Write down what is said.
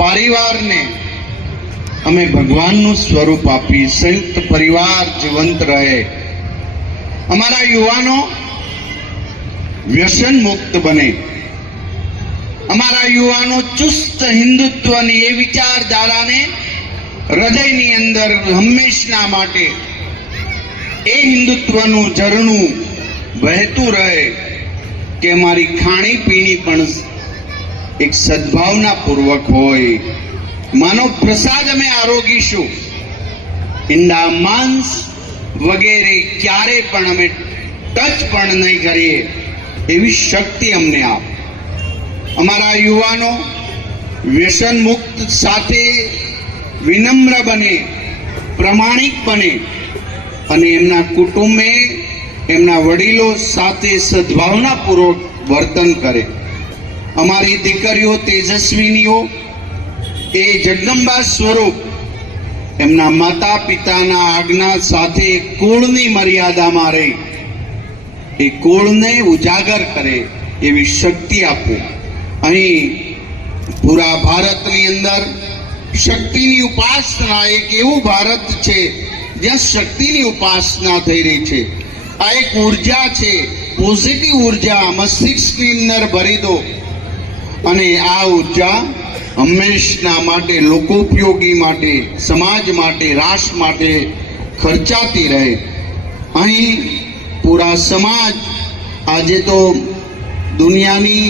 પરિવારને અમે ભગવાનનું સ્વરૂપ આપી, સંયુક્ત પરિવાર જીવંત રહે, અમારા યુવાનો વ્યસન મુક્ત બને, અમારા યુવાનો ચુસ્ત હિન્દુત્વની એ વિચારધારાને હૃદયની અંદર હંમેશના માટે એ હિન્દુત્વનું ઝરણું વહેતું રહે કે અમારી ખાણીપીણી પણ એક સદભાવના પૂર્વક હોય. માનવ પ્રસાદ અમે આરોગીશું, ઈંડા માંસ વગેરે ક્યારે પણ અમે ટચ પણ નહીં કરીએ એવી શક્તિ અમને આપ. અમારા યુવાનો વ્યસન મુક્ત સાથે વિનમ્ર બને, પ્રમાણિક બને અને એમના કુટુંબે એમના વડીલો સાથે સદભાવનાપૂર્વક વર્તન કરે. અમારી દીકરીઓ તેજસ્વીનીઓ એ જગદંબા સ્વરૂપ એમના માતા પિતાના આજ્ઞા સાથે કુળની મર્યાદામાં રહી એ કુળને ઉજાગર કરે એવી શક્તિ આપો. અહીં પૂરા ભારતની અંદર શક્તિની ઉપાસના એક એવું ભારત છે જ્યાં શક્તિની ઉપાસના થઈ રહી છે. આ એક ઉર્જા છે, પોઝિટિવ ઉર્જા મસ્તિષ્કની અંદર ભરી દો અને આ ઉર્જા હંમેશના માટે લોકોપયોગી માટે, સમાજ માટે, રાષ્ટ્ર માટે ખર્ચાતી રહે. અહીં પૂરા સમાજ આજે તો દુનિયાની